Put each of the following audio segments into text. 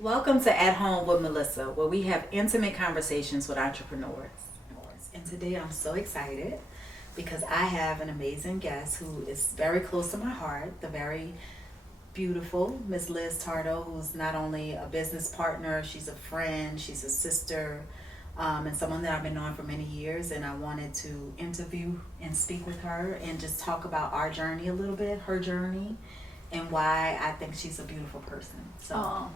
Welcome to At Home with Melissa, where we have intimate conversations with entrepreneurs. And today I'm so excited because I have an amazing guest who is very close to my heart, the very beautiful Miss Liz Tardo, who's not only a business partner, she's a friend, she's a sister, and someone that I've been knowing for many years. And I wanted to interview and speak with her and just talk about our journey a little bit, her journey, and why I think she's a beautiful person. So,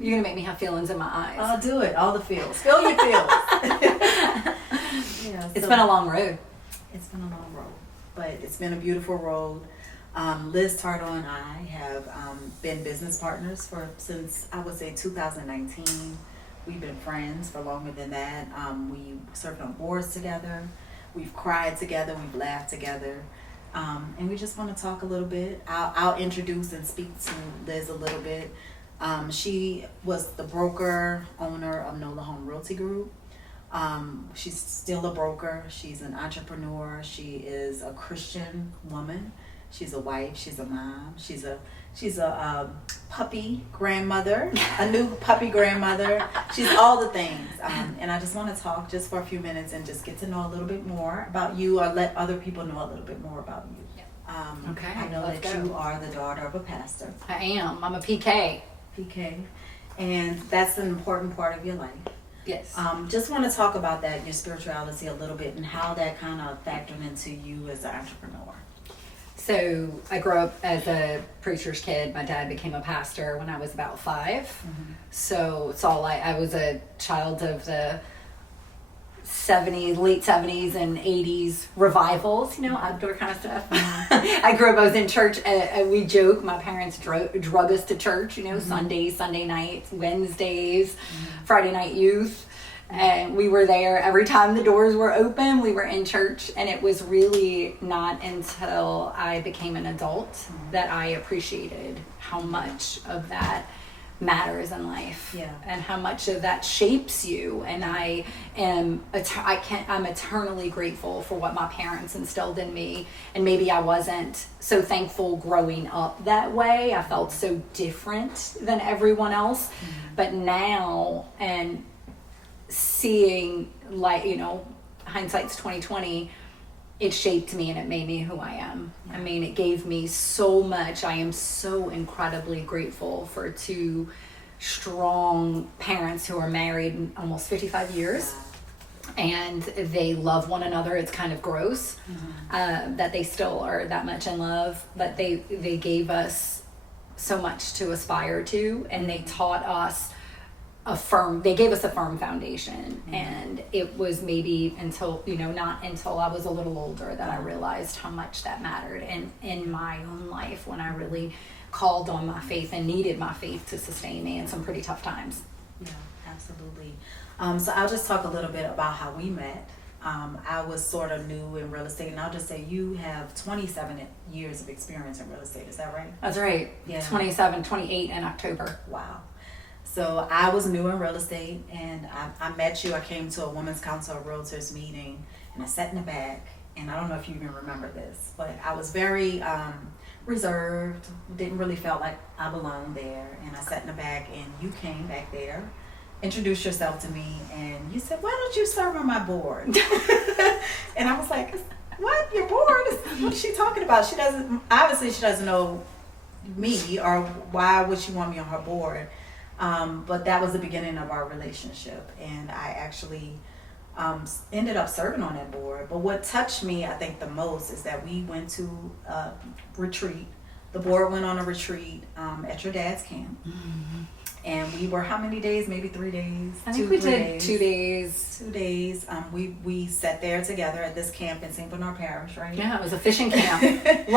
You're gonna make me have feelings in my eyes. I'll do it. All the feels. Feel your feels. It's been a long road. It's been a long road, but it's been a beautiful road. Liz Tardo and I have been business partners since I would say 2019. We've been friends for longer than that. We served on boards together. We've cried together. We've laughed together. And we just want to talk a little bit. I'll introduce and speak to Liz a little bit. She was the broker owner of NOLA Home Realty Group. She's still a broker. She's an entrepreneur. She is a Christian woman. She's a wife. She's a mom. She's a puppy grandmother, a new puppy grandmother. She's all the things. And I just want to talk just for a few minutes and just get to know a little bit more about you, or let other people know a little bit more about you. Okay, I know that you are the daughter of a pastor. I am. I'm a PK. PK. And that's an important part of your life. Yes. Just want to talk about that, your spirituality a little bit, and how that kind of factored into you as an entrepreneur. So I grew up as a preacher's kid. My dad became a pastor when I was about 5. Mm-hmm. So it's all I was a child of the late 70s and 80s revivals, outdoor kind of stuff. Mm-hmm. I grew up, I was in church. We joke, my parents drug us to church, Mm-hmm. Sundays, Sunday nights, Wednesdays, Friday night youth. And we were there every time the doors were open. We were in church, and it was really not until I became an adult that I appreciated how much of that matters in life, and how much of that shapes you. And I'm eternally grateful for what my parents instilled in me. And maybe I wasn't so thankful growing up that way. I felt so different than everyone else. But now, and seeing, hindsight's 2020, it shaped me and it made me who I am. I mean, it gave me so much. I am so incredibly grateful for 2 strong parents who are married almost 55 years. And they love one another. It's kind of gross that they still are that much in love, but they gave us so much to aspire to, and they taught us they gave us a firm foundation. And it was maybe not until I was a little older that I realized how much that mattered in my own life, when I really called on my faith and needed my faith to sustain me in some pretty tough times. Yeah, absolutely. So I'll just talk a little bit about how we met. I was sort of new in real estate, and I'll just say you have 27 years of experience in real estate. Is that right? That's right. Yeah. 28 in October. Wow. So I was new in real estate, and I met you. I came to a Women's Council of Realtors meeting, and I sat in the back, and I don't know if you even remember this, but I was very reserved, didn't really feel like I belonged there, and I sat in the back, and you came back there, introduced yourself to me, and you said, "Why don't you serve on my board?" And I was like, "What? Your board? What is she talking about? She doesn't know me, or why would she want me on her board?" But that was the beginning of our relationship, and I actually ended up serving on that board. But what touched me, I think, the most is that we went to a retreat. The board went on a retreat at your dad's camp. And we were how many days? Maybe 3 days? I think we did 2 days. 2 days. We sat there together at this camp in St. Bernard Parish, right? Yeah, it was a fishing camp. It's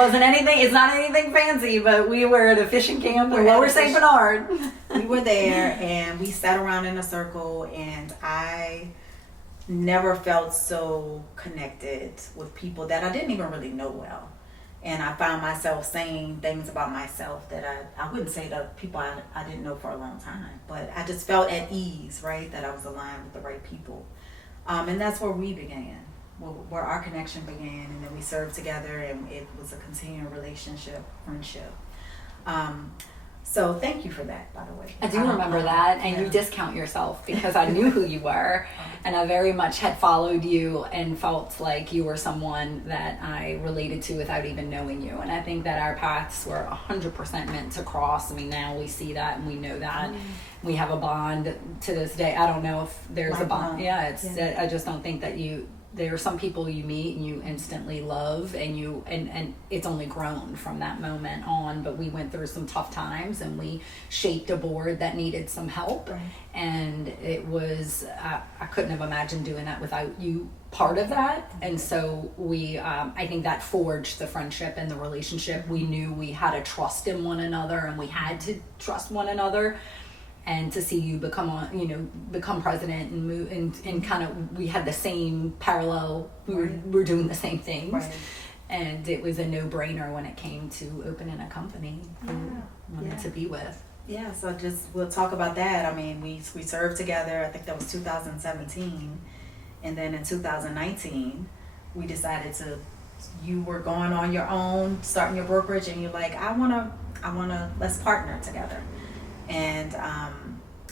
not anything fancy, but we were at a fishing camp in Lower St. Bernard. We were there, and we sat around in a circle, and I never felt so connected with people that I didn't even really know well. And I found myself saying things about myself that I wouldn't say to people I didn't know for a long time. But I just felt at ease, right, that I was aligned with the right people. And that's where we began, where our connection began. And then we served together, and it was a continuing relationship, friendship. So thank you for that, by the way. I do remember that, and you discount yourself because I knew who you were, and I very much had followed you and felt like you were someone that I related to without even knowing you. And I think that our paths were 100% meant to cross. I mean, now we see that and we know that. We have a bond to this day. I don't know if there's a bond. Yeah, I just don't think that there are some people you meet and you instantly love, and it's only grown from that moment on. But we went through some tough times, and we shaped a board that needed some help. Right. And it was I couldn't have imagined doing that without you part of that. And so we I think that forged the friendship and the relationship. We knew we had to trust in one another, and we had to trust one another. And to see you become president and move and kind of, we had the same parallel. We were doing the same things, and it was a no-brainer when it came to opening a company we wanted to be with. Yeah, so we'll talk about that. I mean, we served together. I think that was 2017, and then in 2019, we decided you were going on your own, starting your brokerage, and you're like, I wanna let's partner together. And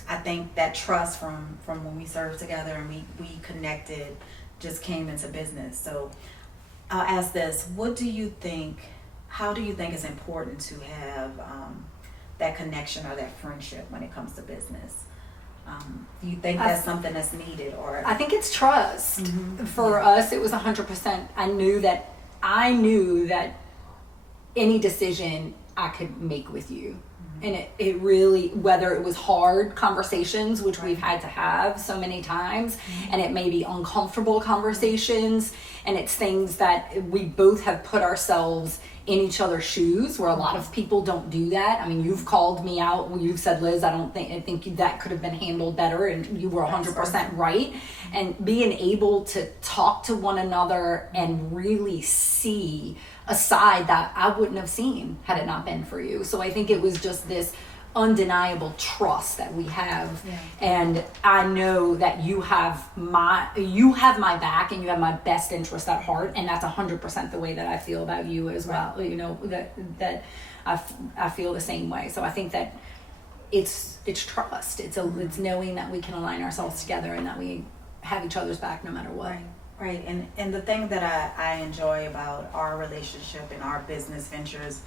I think that trust from when we served together and we connected just came into business. So I'll ask this: how do you think is important to have that connection or that friendship when it comes to business? Do you think that's something that's needed, or? I think it's trust. For us, it was 100%. I knew that any decision I could make with you. And it really, whether it was hard conversations, which we've had to have so many times, and it may be uncomfortable conversations, and it's things that we both have put ourselves in each other's shoes, where a lot of people don't do that. I mean, you've called me out when you've said, Liz, I think that could have been handled better, and you were 100% right. And being able to talk to one another and really see a side that I wouldn't have seen had it not been for you. So I think it was just this undeniable trust that we have, and I know that you have my back, and you have my best interest at heart, and that's 100% the way that I feel about you as well. You know, that I feel the same way. So I think that it's trust. It's knowing that we can align ourselves together and that we have each other's back no matter what. Right, and the thing that I enjoy about our relationship and our business ventures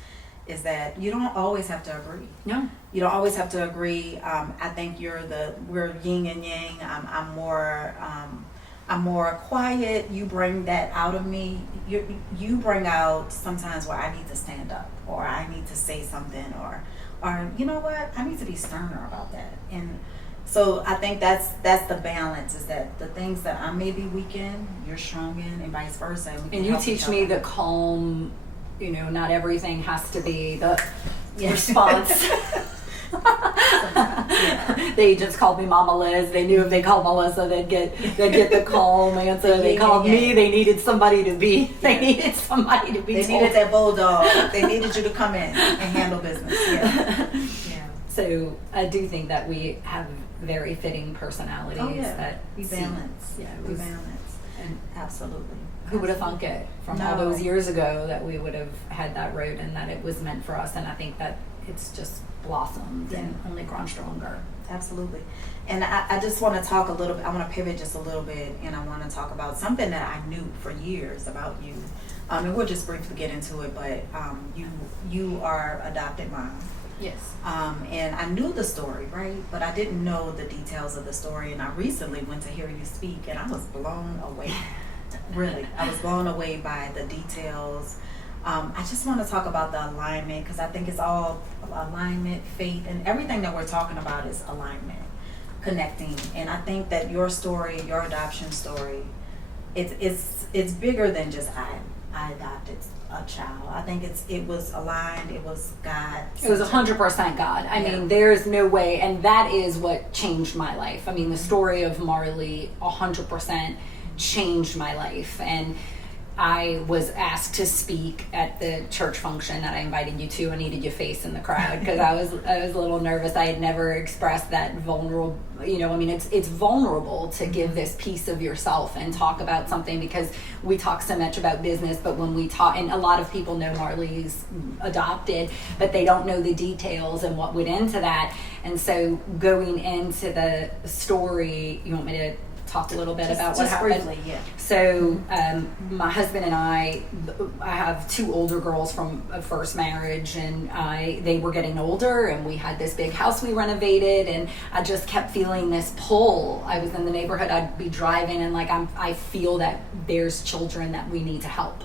is that you don't always have to agree. No. You don't always have to agree. I think we're yin and yang. I'm more quiet. You bring that out of me. You bring out sometimes where I need to stand up, or I need to say something, or you know what, I need to be sterner about that. And so I think that's the balance, is that the things that I may be weak in, you're strong in, and vice versa. And you teach me the calm, not everything has to be the response. They just called me Mama Liz. They knew if they called Melissa, they'd get the calm answer. They called me. They needed somebody to be. They needed somebody to be. They needed that bulldog. They needed you to come in and handle business. Yeah. So I do think that we have very fitting personalities. Oh, yeah. That we balance. Yeah, we balance. And absolutely. Who would have thunk it from all those years ago that we would have had that road and that it was meant for us? And I think that it's just blossomed and only grown stronger. Absolutely. And I just want to talk a little bit. I want to pivot just a little bit, and I want to talk about something that I knew for years about you. And we'll just briefly get into it, but you are adopted mom. Yes. And I knew the story, right? But I didn't know the details of the story. And I recently went to hear you speak, and I was blown away. Really, I was blown away by the details. I just want to talk about the alignment, because I think it's all alignment, faith, and everything that we're talking about is alignment, connecting. And I think that your story, your adoption story, it's bigger than just I adopted a child. I think it was aligned. It was God. It was 100% God. I mean, there's no way, and that is what changed my life. I mean, the story of Marley 100% changed my life, and I was asked to speak at the church function that I invited you to. I needed your face in the crowd because I was a little nervous. I had never expressed that vulnerable, it's vulnerable to give this piece of yourself and talk about something, because we talk so much about business, but when we talk, and a lot of people know Marley's adopted, but they don't know the details and what went into that. And so going into the story, you want me to talk a little bit about what happened? Briefly, yeah. So my husband and I have 2 older girls from a first marriage, and they were getting older, and we had this big house we renovated, and I just kept feeling this pull. I was in the neighborhood, I'd be driving, and I feel that there's children that we need to help.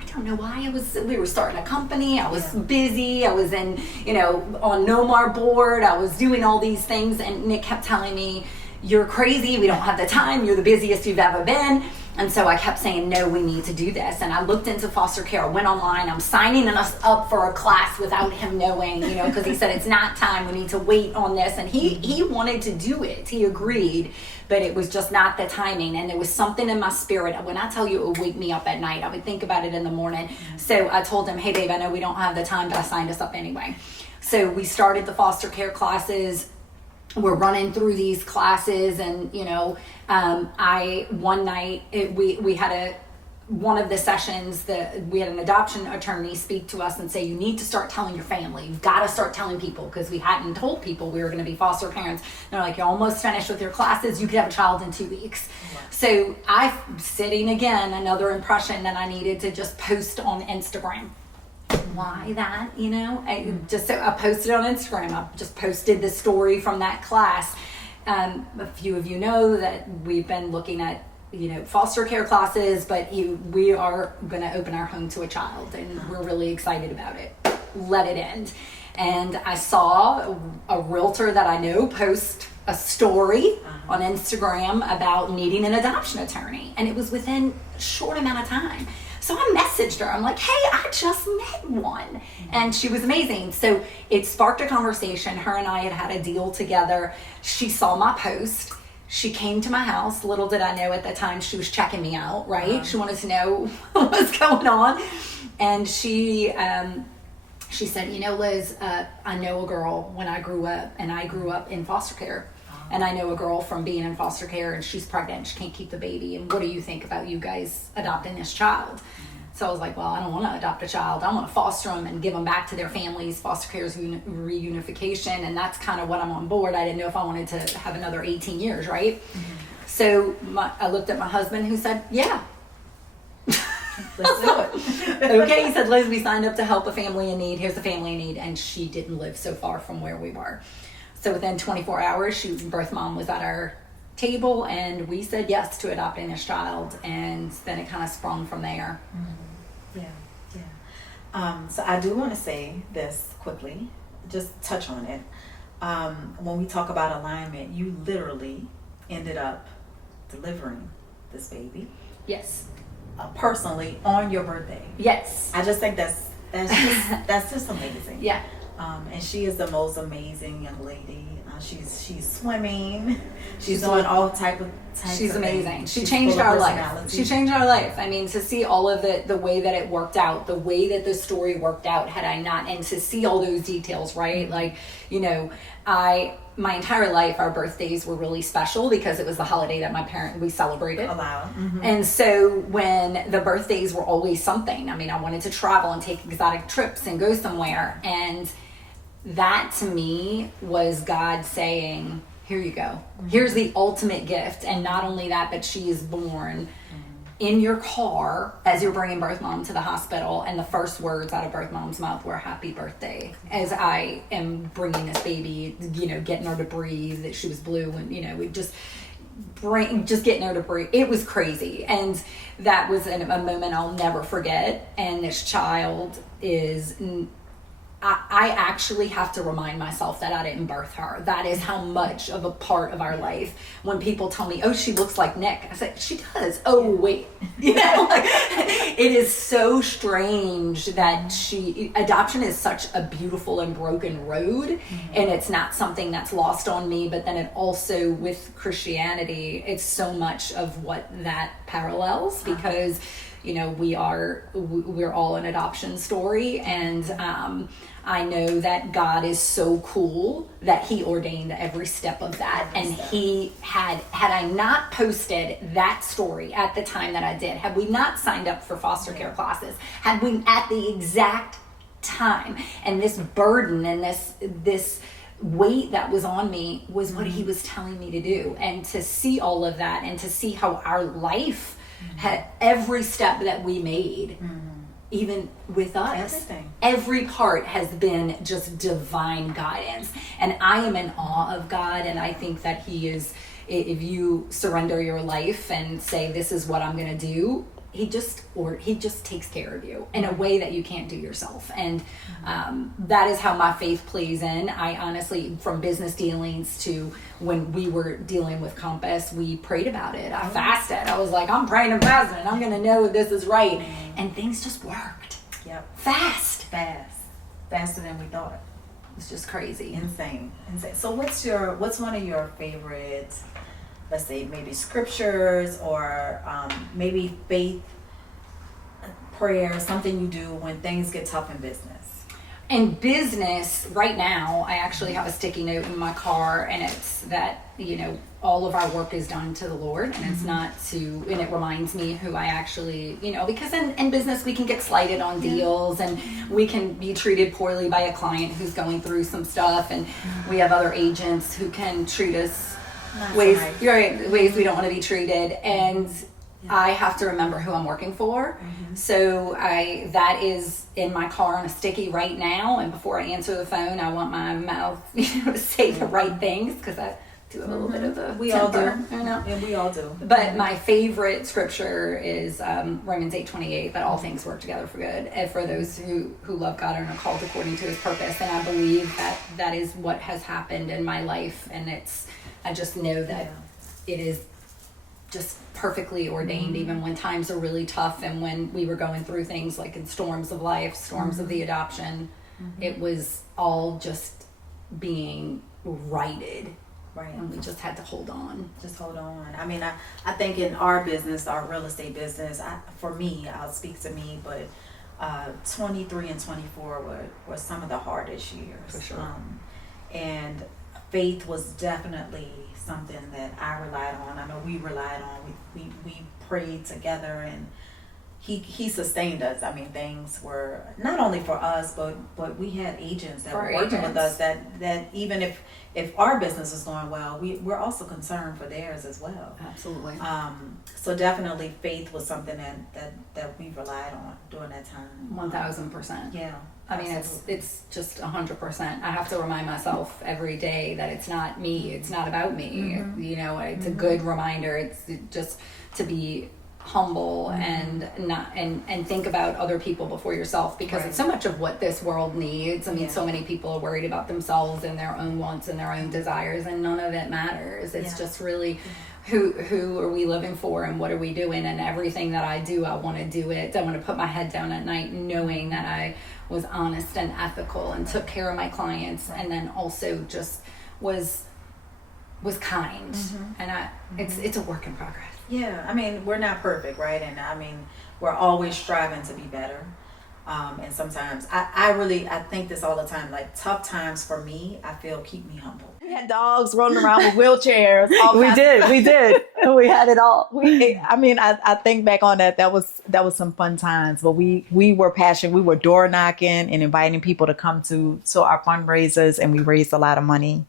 I don't know why. We were starting a company, I was busy, I was in, on NOMAR board, I was doing all these things, and Nick kept telling me, you're crazy, we don't have the time, you're the busiest you've ever been. And so I kept saying, no, we need to do this. And I looked into foster care, I went online, I'm signing us up for a class without him knowing, because he said, it's not time, we need to wait on this. And he wanted to do it, he agreed, but it was just not the timing. And there was something in my spirit, when I tell you it would wake me up at night, I would think about it in the morning. So I told him, hey babe, I know we don't have the time, but I signed us up anyway. So we started the foster care classes. We're running through these classes, and one night we had one of the sessions we had an adoption attorney speak to us and say, you need to start telling your family, you've got to start telling people, because we hadn't told people we were going to be foster parents. And they're like, you're almost finished with your classes, you could have a child in 2 weeks. Wow. So I'm sitting again, another impression that I needed to just post on Instagram. Why that, I posted on Instagram. I just posted the story from that class. A few of you know that we've been looking at, foster care classes, but we are going to open our home to a child, and we're really excited about it. Let it end. And I saw a realtor that I know post a story on Instagram about needing an adoption attorney, and it was within a short amount of time. So I messaged her. I'm like, hey, I just met one. And she was amazing. So it sparked a conversation. Her and I had a deal together. She saw my post. She came to my house. Little did I know at the time she was checking me out, right? She wanted to know what was going on. And she said, Liz, I know a girl when I grew up, and I grew up in foster care. And I know a girl from being in foster care, and she's pregnant, she can't keep the baby. And what do you think about you guys adopting this child? So I was like, well, I don't want to adopt a child. I want to foster them and give them back to their families. Foster care is reunification, and that's kind of what I'm on board. I didn't know if I wanted to have another 18 years, right? So I looked at my husband, who said, yeah. Let's do it. Okay, he said, Liz, we signed up to help a family in need. Here's the family in need. And she didn't live so far from where we were. So within 24 hours, birth mom was at our table, and we said yes to adopting this child, and then it kind of sprung from there. So I do want to say this quickly, just touch on it. When we talk about alignment, you literally ended up delivering this baby. Yes. Personally on your birthday. Yes. I just think that's just amazing. Yeah. And she is the most amazing young lady. She's swimming. She's doing all types She's of amazing. things. She She's changed full of our life. personality. She changed our life. I mean, to see all of the way that it worked out, the way that the story worked out, had I not, and to see all those details, right? Like, my entire life, our birthdays were really special because it was the holiday that we celebrated. And so when the birthdays were always something, I wanted to travel and take exotic trips and go somewhere. And that to me was God saying, here you go. Here's the ultimate gift. And not only that, but she is born in your car as you're bringing birth mom to the hospital, and the first words out of birth mom's mouth were happy birthday, as I am bringing this baby, getting her to breathe, that she was blue, and we just getting her to breathe. It was crazy. And that was a moment I'll never forget. And this child is, I actually have to remind myself that I didn't birth her. That is how much of a part of our life. When people tell me, oh, she looks like Nick, I say, she does. Oh, wait. It is so strange that adoption is such a beautiful and broken road. And it's not something that's lost on me. But then it also, with Christianity, it's so much of what that parallels, because we're all an adoption story. And I know that God is so cool that he ordained every step of that. And he had I not posted that story at the time that I did, had we not signed up for foster care classes, had we at the exact time, and this burden and this weight that was on me was what he was telling me to do. And to see all of that, and to see how our life had every step that we made, even with us, every part has been just divine guidance. And I am in awe of God, and I think that he is, if you surrender your life and say, this is what I'm going to do, he just takes care of you in a way that you can't do yourself. And that is how my faith plays in. I honestly, from business dealings to when we were dealing with Compass, we prayed about it. I fasted. I was like, I'm praying and fasting, and I'm going to know if this is right. And things just worked. Yep. Faster than we thought. It's just crazy. Insane. So what's one of your favorite, let's say, maybe scriptures, or maybe faith prayer, something you do when things get tough in business? In business, right now, I actually have a sticky note in my car, and it's that, all of our work is done to the Lord, and it's not and it reminds me who I actually, because in business we can get slighted on deals, and we can be treated poorly by a client who's going through some stuff, and we have other agents who can treat us ways we don't want to be treated, and I have to remember who I'm working for. So that is in my car on a sticky right now, and before I answer the phone, I want my mouth to say the right things, because I do have a little bit of a we temper. all do. Yeah, we all do. But my favorite scripture is Romans 8:28, that all things work together for good, and for those who love God and are called according to his purpose. and I believe that is what has happened in my life, and I just know that it is just perfectly ordained, even when times are really tough, and when we were going through things like in storms of life, storms of the adoption, it was all just being righted. Right. And we just had to hold on. Just hold on. I mean, I think in our business, our real estate business, for me, I'll speak to me, but 23 and 24 were some of the hardest years. For sure. And faith was definitely something that I relied on. I know we relied on. We prayed together, and he sustained us. I mean, things were not only for us, but we had agents that were working with us that even if our business is going well, we're also concerned for theirs as well. Absolutely. So definitely faith was something that we relied on during that time. 1000%. Yeah. I mean, it's just 100%. I have to remind myself every day that it's not me. It's not about me. It's a good reminder. It's just to be humble and not and think about other people before yourself, because it's so much of what this world needs. I mean, so many people are worried about themselves and their own wants and their own desires, and none of it matters. It's just really who are we living for, and what are we doing? And everything that I do, I want to do it. I want to put my head down at night knowing that I was honest and ethical and took care of my clients, and then also just was kind. And it's a work in progress. Yeah, I mean, we're not perfect, right? And I mean, we're always striving to be better. And sometimes I think this all the time, like tough times for me, I feel keep me humble. We had dogs rolling around with wheelchairs. We did. We had it all. I think back on that was some fun times, but we were passionate. We were door knocking and inviting people to come to our fundraisers, and we raised a lot of money.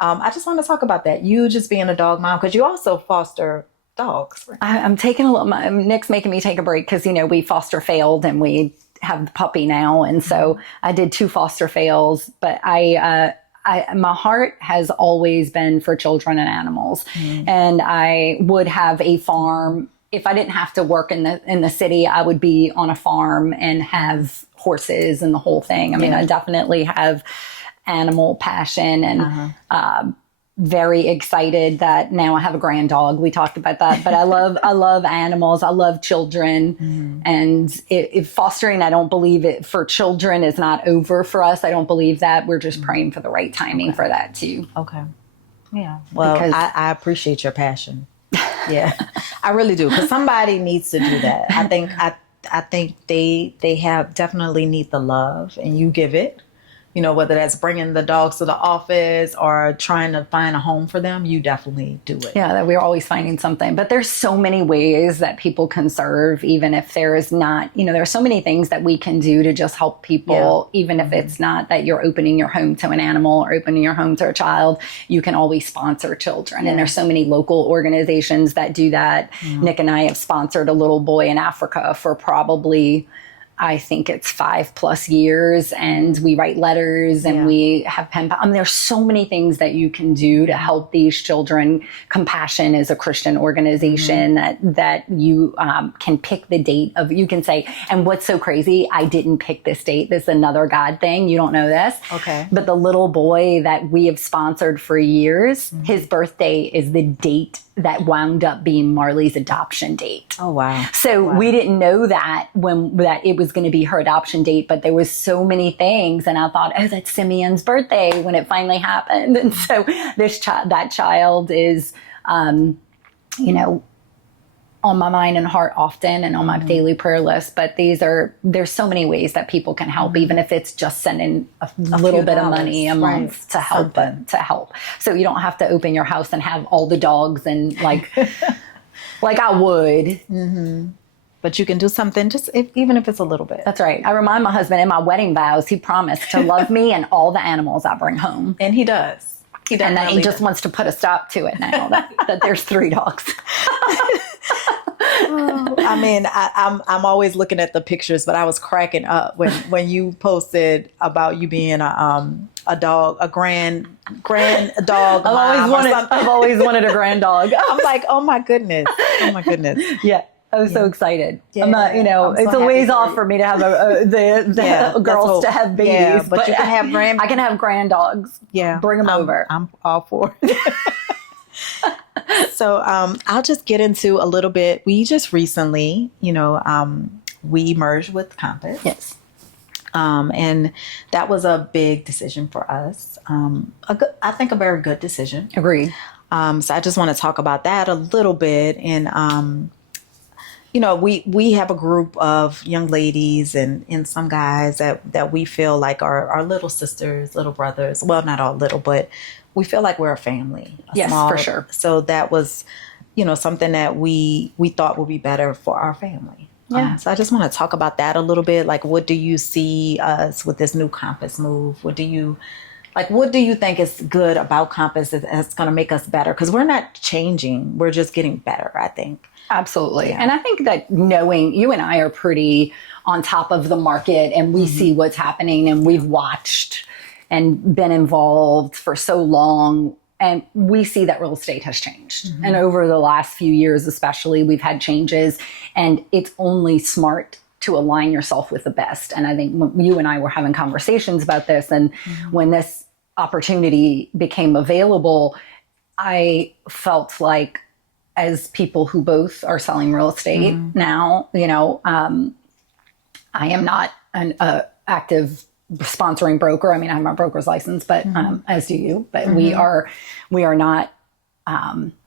I just want to talk about that. You just being a dog mom, because you also foster dogs. I'm taking a little, Nick's making me take a break, because, we foster failed, and we have the puppy now. And so I did 2 foster fails, but my heart has always been for children and animals. And I would have a farm. If I didn't have to work in the city, I would be on a farm and have horses and the whole thing. I mean, I definitely have animal passion, and very excited that now I have a grand dog. We talked about that, but I love animals. I love children, and if fostering, I don't believe it for children is not over for us. I don't believe that. We're just praying for the right timing for that too. Okay. Yeah. Well, I appreciate your passion. Yeah, I really do. Because somebody needs to do that. I I think they have definitely need the love, and you give it. You know, whether that's bringing the dogs to the office or trying to find a home for them, you definitely do it. Yeah, that we're always finding something. But there's so many ways that people can serve, even if there is not, you know, there's so many things that we can do to just help people, even if it's not that you're opening your home to an animal or opening your home to a child. You can always sponsor children. And there's so many local organizations that do that. Nick and I have sponsored a little boy in Africa for probably, I think it's 5+ years, and we write letters and we have pen. I mean, there's so many things that you can do to help these children. Compassion is a Christian organization that you can pick the date of. You can say, and what's so crazy? I didn't pick this date. This is another God thing. You don't know this, okay? But the little boy that we have sponsored for years, his birthday is the date that wound up being Marley's adoption date. Oh, wow. So we didn't know that that it was going to be her adoption date, but there was so many things. And I thought, oh, that's Simeon's birthday when it finally happened. And so that child is, you know, on my mind and heart often and on my daily prayer list. But there's so many ways that people can help, even if it's just sending a little bit of money a month to help So you don't have to open your house and have all the dogs and like I would. But you can do something, even if it's a little bit. That's right. I remind my husband in my wedding vows, he promised to love me and all the animals I bring home. And he does. And that he just wants to put a stop to it now that there's 3 dogs. I mean, I'm always looking at the pictures, but I was cracking up when you posted about you being a dog, a grand dog. I've always wanted a grand dog. I'm like, oh my goodness. Yeah. I was so excited. Yeah. I'm not, it's a ways off for me to have the girls to have babies. Yeah, but you can have I can have grand dogs. Yeah. Bring them over. I'm all for it. So I'll just get into a little bit. We just recently, we merged with Compass. Yes. And that was a big decision for us. I think a very good decision. Agreed. So I just want to talk about that a little bit. And, we have a group of young ladies and some guys that we feel like are our little sisters, little brothers. Well, not all little, but we feel like we're a family. Yes, for sure. So that was, something that we thought would be better for our family. Yeah. So I just want to talk about that a little bit. Like, what do you see us with this new Compass move? What do you think is good about Compass that's going to make us better? Because we're not changing. We're just getting better, I think. Absolutely. Yeah. And I think that knowing you and I are pretty on top of the market and we see what's happening and we've watched and been involved for so long. And we see that real estate has changed. And over the last few years, especially, we've had changes, and it's only smart to align yourself with the best. And I think you and I were having conversations about this. And when this opportunity became available, I felt like, as people who both are selling real estate now, I am not an active sponsoring broker. I mean, I have my broker's license, but as do you. But we are not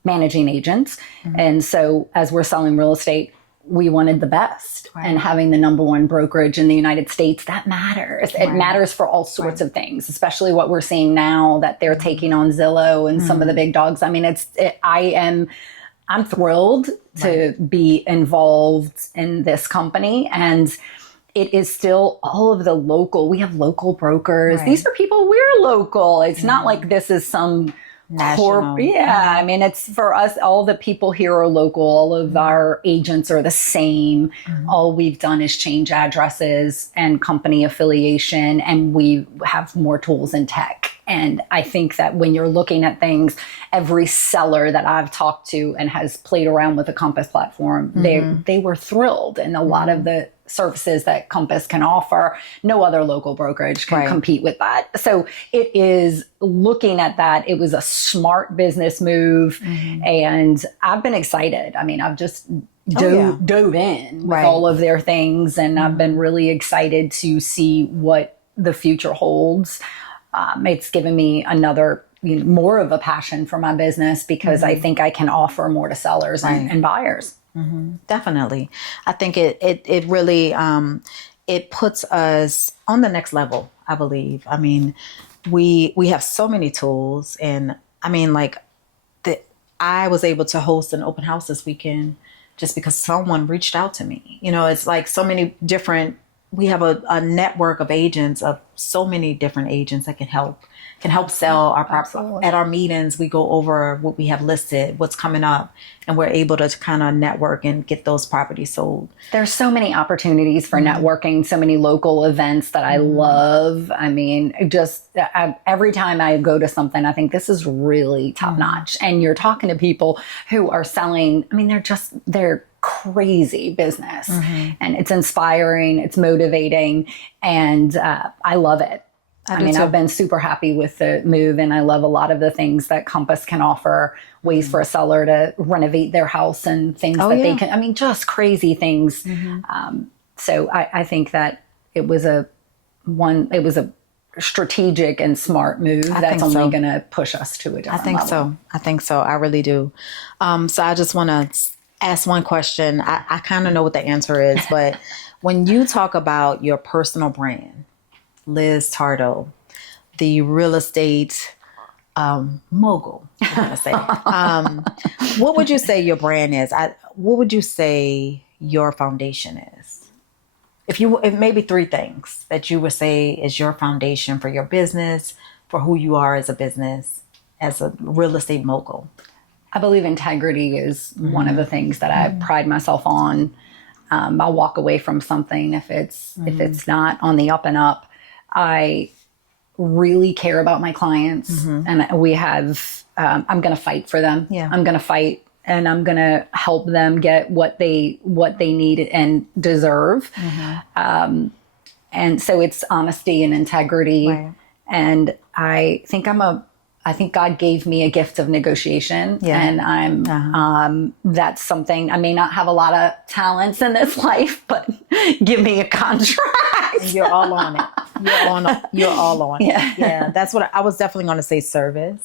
managing agents. And so as we're selling real estate, we wanted the best. Right. And having the #1 brokerage in the United States, that matters. It matters for all sorts of things, especially what we're seeing now that they're taking on Zillow and some of the big dogs. I mean, I'm thrilled to be involved in this company, and it is still all of the local. We have local brokers. Right. These are people, we're local. It's not like this is some national. Yeah. I mean, it's for us, all the people here are local. All of our agents are the same. All we've done is change addresses and company affiliation, and we have more tools in tech. And I think that when you're looking at things, every seller that I've talked to and has played around with the Compass platform, they were thrilled. And a lot of the services that Compass can offer, no other local brokerage can compete with that. So it is, looking at that, it was a smart business move. And I've been excited. I mean, I've just dove in with all of their things. And I've been really excited to see what the future holds. It's given me another, more of a passion for my business, because I think I can offer more to sellers and buyers. Definitely. I think it really, it puts us on the next level, I believe. I mean, we have so many tools, and I mean, like, I was able to host an open house this weekend just because someone reached out to me. You know, it's like so many different, we have a network of agents, of so many different agents that can help sell our property. At our meetings, we go over what we have listed, what's coming up, and we're able to kind of network and get those properties sold. There's so many opportunities for networking, so many local events that I love. I mean, every time I go to something, I think this is really top notch. And you're talking to people who are selling, I mean, they're crazy business, and it's inspiring, it's motivating, and I love it. I mean, I've been super happy with the move, and I love a lot of the things that Compass can offer, ways for a seller to renovate their house and things they can, I mean, just crazy things. So I think that it was a strategic and smart move that's only going to push us to a different level. I think so. I really do. So I just want to ask one question. I kind of know what the answer is, but when you talk about your personal brand, Liz Tardo, the real estate mogul, I'm gonna say. What would you say your brand is? What would you say your foundation is? If maybe three things that you would say is your foundation for your business, for who you are as a business, as a real estate mogul. I believe integrity is one of the things that I pride myself on. I'll walk away from something if it's not on the up and up. I really care about my clients, and we have, I'm going to fight for them. Yeah. I'm going to fight, and I'm going to help them get what they need and deserve. And so it's honesty and integrity. Right. And I think God gave me a gift of negotiation, and that's something. I may not have a lot of talents in this life, but give me a contract. You're all on it. You're all on it. Yeah. That's what I was definitely going to say. Service,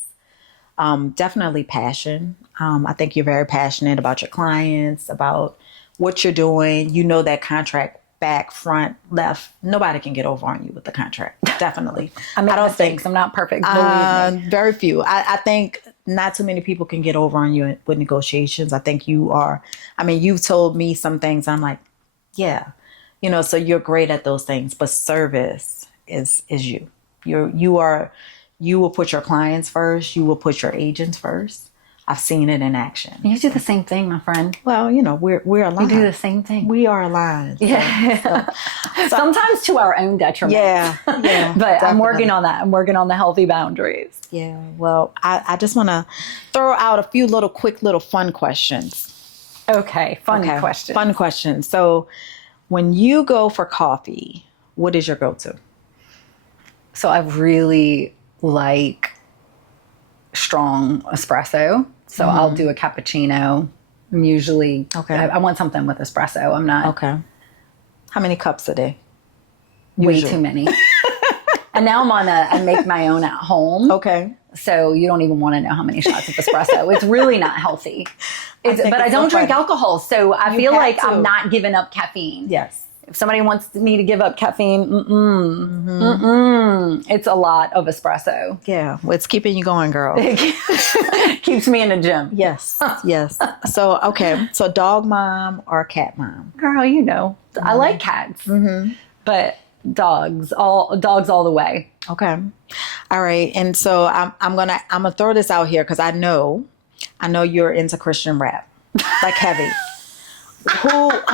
definitely passion. I think you're very passionate about your clients, about what you're doing. You know that contract. Back, front, left. Nobody can get over on you with the contract. Definitely. I don't think I'm not perfect. Believe me. Very few. I think not too many people can get over on you with negotiations. I think you are. I mean, you've told me some things. I'm like, yeah, so you're great at those things. But service is you. You will put your clients first. You will put your agents first. I've seen it in action. You do the same thing, my friend. Well, we're aligned. You do the same thing. We are aligned. Yeah. So, sometimes to our own detriment. Yeah. But definitely. I'm working on that. I'm working on the healthy boundaries. Yeah. Well, I just want to throw out a few quick fun questions. Okay. Fun questions. Fun questions. So when you go for coffee, what is your go-to? So I really like strong espresso. So I'll do a cappuccino. I'm usually, I want something with espresso. I'm not. Okay. How many cups a day? Way too many. And now I make my own at home. Okay. So you don't even want to know how many shots of espresso. It's really not healthy. But I don't drink alcohol. So I feel like I'm not giving up caffeine. Yes. If somebody wants me to give up caffeine, it's a lot of espresso. Yeah, well, it's keeping you going, girl. Keeps me in the gym. Yes. So, so dog mom or cat mom? Girl, I like cats, but dogs all the way. Okay. All right. And so I'm gonna throw this out here because I know you're into Christian rap, like heavy.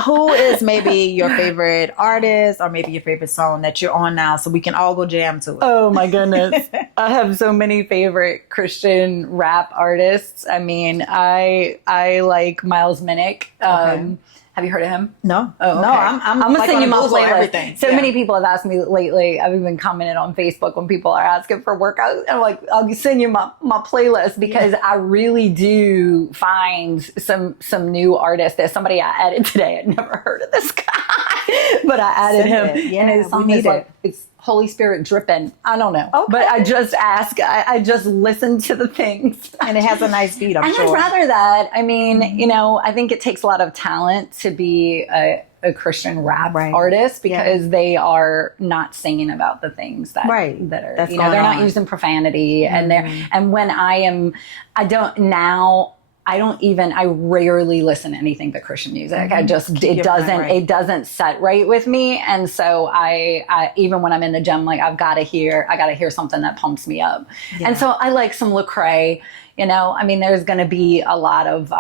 Who is maybe your favorite artist or maybe your favorite song that you're on now so we can all go jam to it? Oh my goodness. I have so many favorite Christian rap artists. I mean, I like Miles Minnick. Have you heard of him? No. Oh, okay. No, I'm gonna send you my playlist. Everything. So many people have asked me lately. I've even commented on Facebook when people are asking for workouts. I'm like, I'll send you my playlist because I really do find some new artists. There's somebody I added today. I'd never heard of this guy, but I added him. Yeah, and his song is like, it's Holy Spirit dripping. I don't know. Okay. But I just ask. I just listen to the things. And it has a nice beat, I'm And sure. I'd rather that. I mean, you know, I think it takes a lot of talent to be a Christian rap artist because they are not singing about the things that that are, That's you know, they're not on. using profanity and when I rarely listen to anything but Christian music. I just, it doesn't set right with me. And so I even when I'm in the gym, like I gotta hear something that pumps me up. Yeah. And so I like some Lecrae, you know, I mean, there's going to be a lot of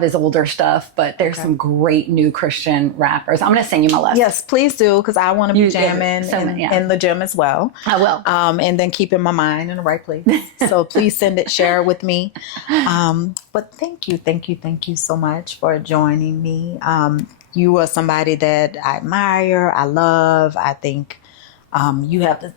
his older stuff, but there's some great new Christian rappers. I'm going to send you my list. Yes, please do, because I want to be jamming in the gym as well. I will. And then keeping my mind in the right place. So please share it with me. But thank you so much for joining me. You are somebody that I admire, I love. I think you have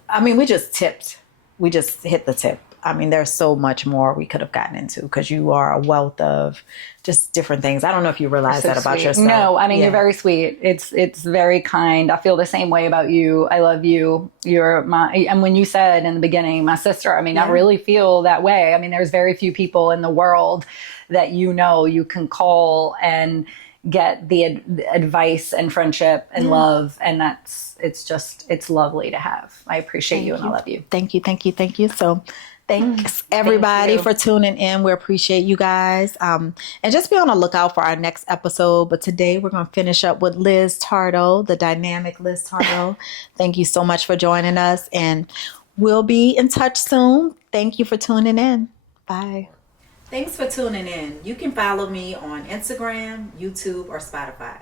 we just hit the tip. I mean, there's so much more we could have gotten into because you are a wealth of just different things. I don't know if you realize that about yourself. No, I mean, you're very sweet. It's very kind. I feel the same way about you. I love you. And when you said in the beginning, my sister, I mean, I really feel that way. I mean, there's very few people in the world that you can call and get the advice and friendship and love. And it's lovely to have. I appreciate you and I love you. Thank you. So thanks everybody for tuning in. We appreciate you guys. And just be on the lookout for our next episode. But today we're going to finish up with Liz Tardo, the dynamic Liz Tardo. Thank you so much for joining us. And we'll be in touch soon. Thank you for tuning in. Bye. Thanks for tuning in. You can follow me on Instagram, YouTube, or Spotify.